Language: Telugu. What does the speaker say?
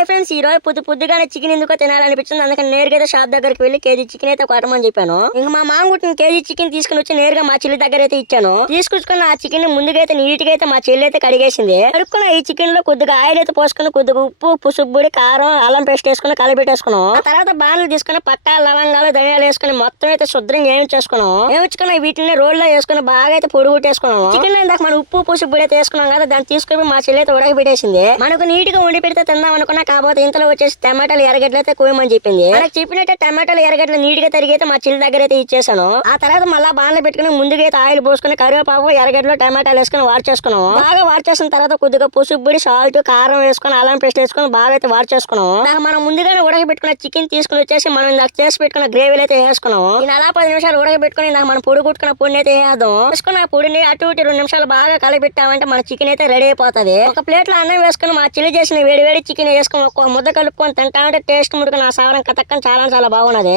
హాయ్ ఫ్రెండ్స్, ఈ రోజు పొద్దుగానే చికెన్ ఎందుకో తినాలనిపించింది. అందుకని నేరుగా షాప్ దగ్గరికి వెళ్ళి కేజీ చికెన్ అయితే కొట్టమని చెప్పాను. ఇంకా మా మామ గుట్టిన కేజీ చికెన్ తీసుకుని వచ్చి నేరుగా మా చెల్లి దగ్గర అయితే ఇచ్చాను. తీసుకొచ్చుకున్న ఆ చికెన్ ముందుగా అయితే నీట్ గా అయితే మా చెల్లి అయితే కడిగేసింది. కడుక్కున్న ఈ చికెన్ లో కొద్దిగా ఆయిల్ అయితే పోసుకుని కొద్దిగా ఉప్పు, పుసుబ్బుడి, కారం, అల్లం పేస్ట్ వేసుకుని కలిపెట్టేసుకున్నాం. ఆ తర్వాత బాణలు తీసుకుని పక్కా, లవంగాలు, ధనియాలు వేసుకుని మొత్తం అయితే శుభ్రంగా ఏమించేసుకున్నాం. ఏమించుకున్న వీటిని రోల్లో వేసుకుని బాగా అయితే పొడి కొట్టేసుకున్నాం. చికెన్ లో ఇందాక మనం ఉప్పు, పుసుబ్బుడి అయితే వేసుకున్నాం కదా, దాన్ని తీసుకుని మా చెల్లి అయితే ఉడకబెట్టేసింది. మనకు నీట్ గా వండి పెడితే తిందాం అనుకున్నా, కాకపోతే ఇంతలో వచ్చేసి టమాటాలు ఎర్రగడ్డలు అయితే కోయమని చెప్పింది. మనకు చెప్పినట్టే టమాటాలు ఎర్రగడ్డలు నీట్ గా తరిగి అయితే మా చెల్లి దగ్గర అయితే ఇచ్చేసాను. ఆ తర్వాత మళ్ళా బాణలు పెట్టుకుని ముందుగా అయితే ఆయిల్ పోసుకుని కరివేపాకు, ఎర్రగడ్డలు, టమాటాలు వేసుకుని వాడ్ చేసుకున్నాం. బాగా వాడ్ చేసిన తర్వాత కొద్దిగా పుసుబ్బుడి, సాల్ట్, కారం వేసుకుని అల్లం పేస్ట్ వేసుకుని బాగా అయితే వాడ్ చేసుకున్నాం. మనం ముందుగానే ఉడకబెట్టుకున్న చికెన్ తీసుకుని వచ్చేసి మనం ఇందాక చేసి పెట్టుకున్న గ్రేవీలు అయితే వేసుకున్నాం. ఈ అలా 10 నిమిషాలు ఉడకబెట్టుకుని ఇందాక మనం పొడి కొట్టుకున్న పొడిని అయితే వేద్దాం. వేసుకున్న పొడిని అటు ఇటు 2 నిమిషాలు బాగా కలిపెట్టామంటే మన చికెన్ అయితే రెడీ అయిపోతుంది. ఒక ప్లేట్ లో అన్నం వేసుకుని మా చెల్లి చేసిన వేడి వేడి చికెన్ వేసుకుని ఒక ముద్ద కలుపుకొని తింటా అంటే టేస్ట్ ముడుకు నా సారం కతక్కని చాలా బాగున్నది.